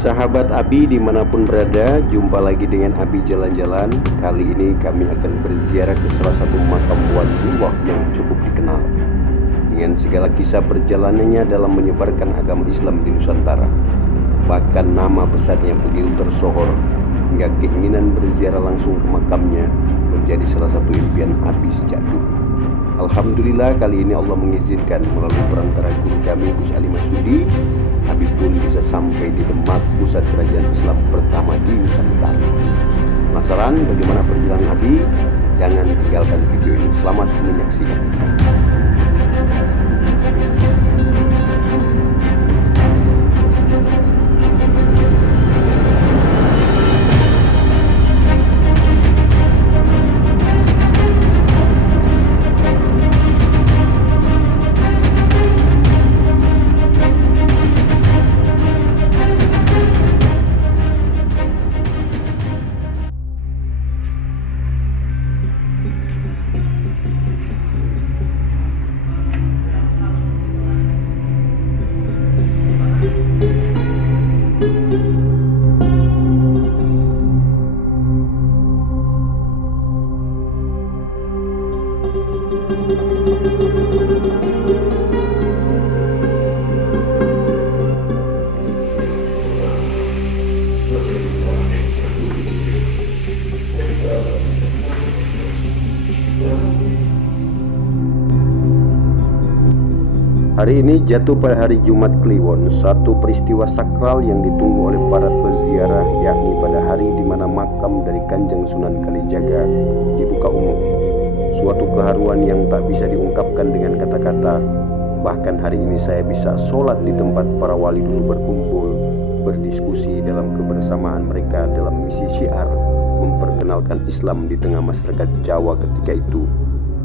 Sahabat Abi dimanapun berada, jumpa lagi dengan Abi Jalan-Jalan. Kali ini kami akan berziarah ke salah satu makam waliullah yang cukup dikenal dengan segala kisah perjalanannya dalam menyebarkan agama Islam di Nusantara. Bahkan nama besarnya begitu tersohor hingga keinginan berziarah langsung ke makamnya menjadi salah satu impian Abi sejak dulu. Alhamdulillah kali ini Allah mengizinkan melalui perantara guru kami Gus Ali Masudi, Abi pun bisa sampai di Demak, pusat kerajaan Islam pertama di Nusantara. Penasaran bagaimana perjalanan Abi? Jangan tinggalkan video ini. Selamat menyaksikan. Hari ini jatuh pada hari Jumat Kliwon, satu peristiwa sakral yang ditunggu oleh para peziarah, yakni pada hari di mana makam dari Kanjeng Sunan Kalijaga dibuka umum. Suatu keharuan yang tak bisa diungkapkan dengan kata-kata. Bahkan hari ini saya bisa sholat di tempat para wali dulu berkumpul, berdiskusi dalam kebersamaan mereka dalam misi syiar memperkenalkan Islam di tengah masyarakat Jawa ketika itu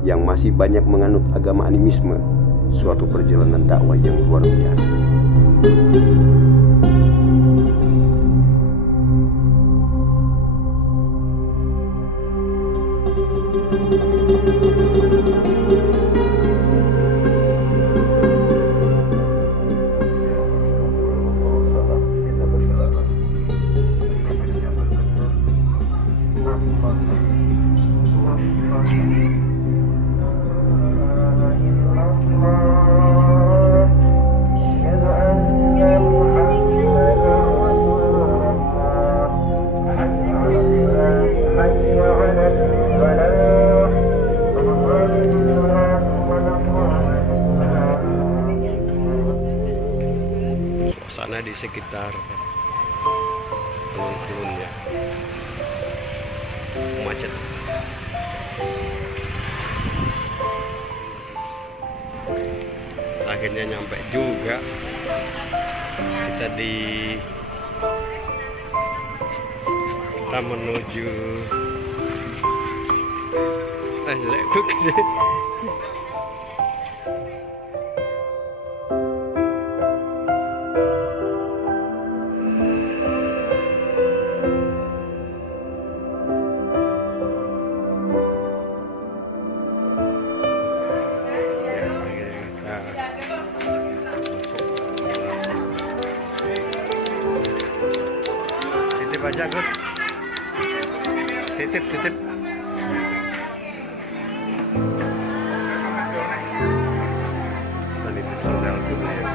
yang masih banyak menganut agama animisme. Suatu perjalanan dakwah yang luar biasa. Suasana di sekitar alun-alunnya macet. Akhirnya nyampe juga kita menuju lekuk sih. Aja Gus, titip sendal dulu ya.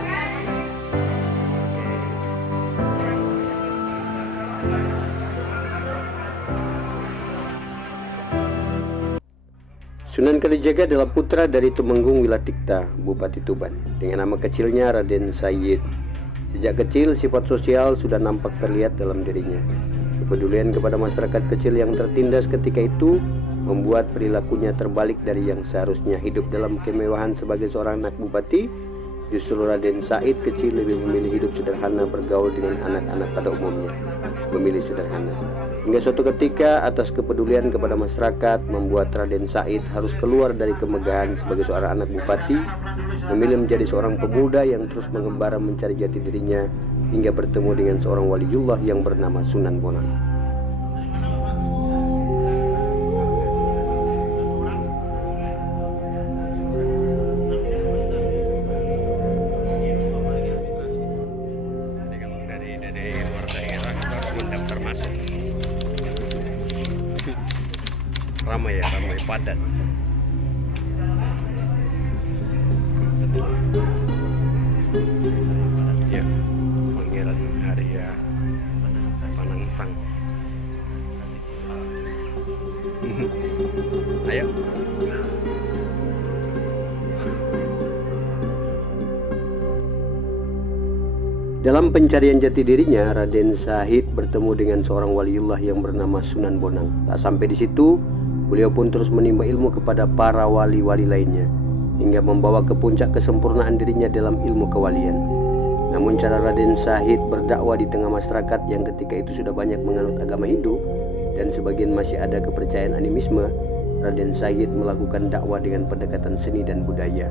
Sunan Kalijaga adalah putra dari Tumenggung Wilatikta, Bupati Tuban, dengan nama kecilnya Raden Sayyid. Sejak kecil, sifat sosial sudah nampak terlihat dalam dirinya. Kepedulian kepada masyarakat kecil yang tertindas ketika itu membuat perilakunya terbalik dari yang seharusnya hidup dalam kemewahan sebagai seorang anak bupati. Justru Raden Said kecil lebih memilih hidup sederhana, bergaul dengan anak-anak pada umumnya, memilih sederhana. Hingga suatu ketika, atas kepedulian kepada masyarakat membuat Raden Said harus keluar dari kemegahan sebagai seorang anak bupati, memilih menjadi seorang pemuda yang terus mengembara mencari jati dirinya hingga bertemu dengan seorang waliullah yang bernama Sunan Bonang. dari luar padat. Ya, panggilan hari ya Panangsang. Ayo. Dalam pencarian jati dirinya, Raden Syahid bertemu dengan seorang waliullah yang bernama Sunan Bonang. Tak sampai di situ, beliau pun terus menimba ilmu kepada para wali-wali lainnya, hingga membawa ke puncak kesempurnaan dirinya dalam ilmu kewalian. Namun cara Raden Syahid berdakwah di tengah masyarakat yang ketika itu sudah banyak menganut agama Hindu dan sebagian masih ada kepercayaan animisme, Raden Syahid melakukan dakwah dengan pendekatan seni dan budaya,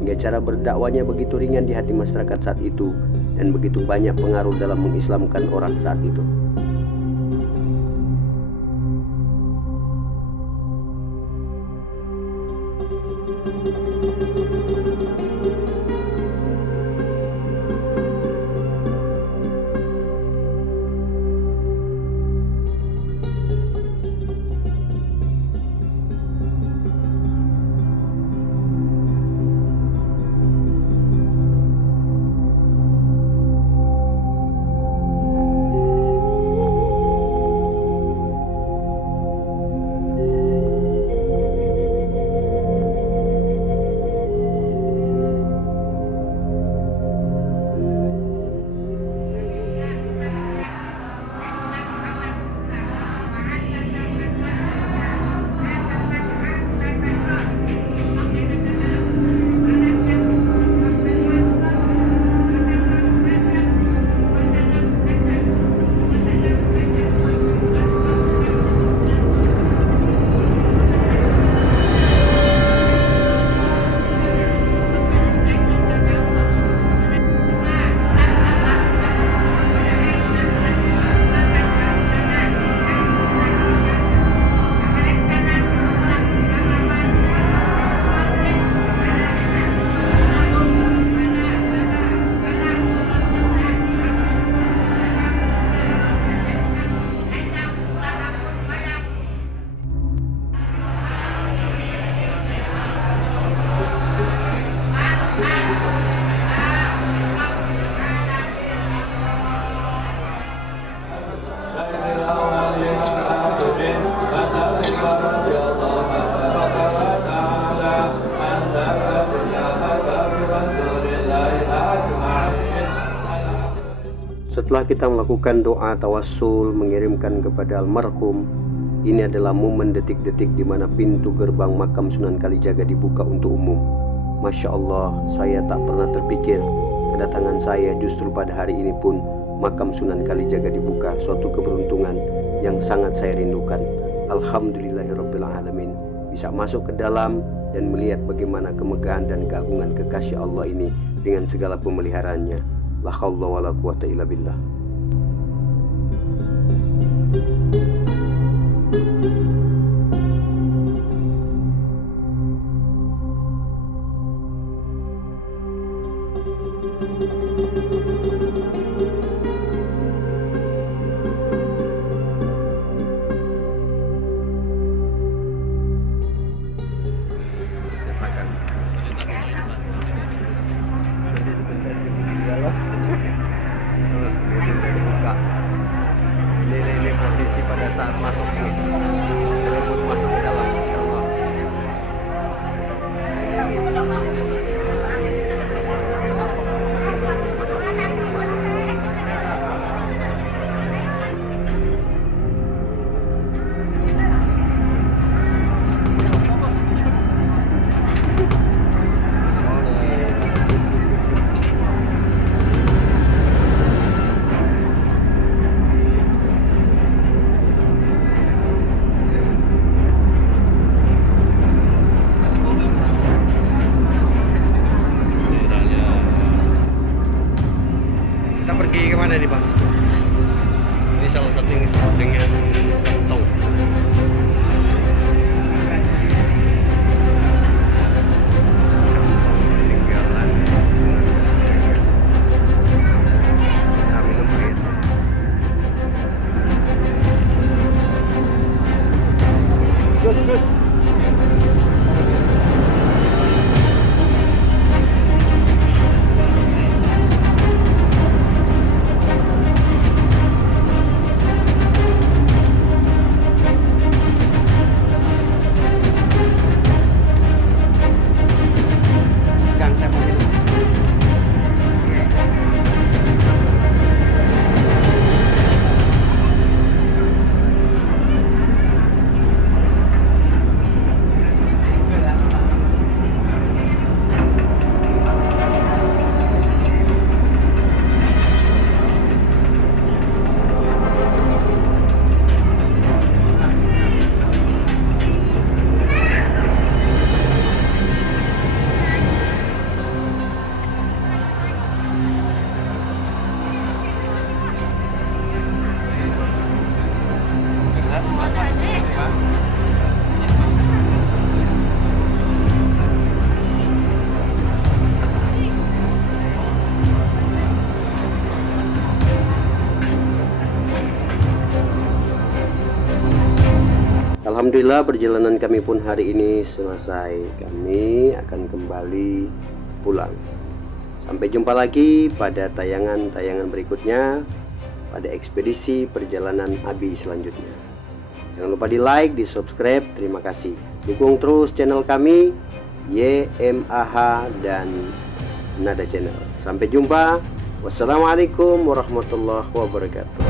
hingga cara berdakwahnya begitu ringan di hati masyarakat saat itu dan begitu banyak pengaruh dalam mengislamkan orang saat itu. Setelah kita melakukan doa tawassul mengirimkan kepada almarhum, ini adalah momen detik-detik di mana pintu gerbang makam Sunan Kalijaga dibuka untuk umum. Masya Allah, saya tak pernah terpikir kedatangan saya justru pada hari ini pun makam Sunan Kalijaga dibuka, suatu keberuntungan yang sangat saya rindukan. Alhamdulillahirabbil alamin, bisa masuk ke dalam dan melihat bagaimana kemegahan dan keagungan kekasih Allah ini dengan segala pemeliharaannya. La haula wala quwata illa billah. Ini posisi pada saat masuk ini, rebut masuk ke dalam, Masya Allah. Kita pergi kemana nih Bang? Ini salah satu yang disebut dengan kantong. Peninggalan. Kita minum air. Gus. Alhamdulillah perjalanan kami pun hari ini selesai. Kami akan kembali pulang. Sampai jumpa lagi pada tayangan-tayangan berikutnya, pada ekspedisi perjalanan Abi selanjutnya. Jangan lupa di like, di subscribe. Terima kasih. Dukung terus channel kami YMAH dan Nada Channel. Sampai jumpa. Wassalamualaikum warahmatullahi wabarakatuh.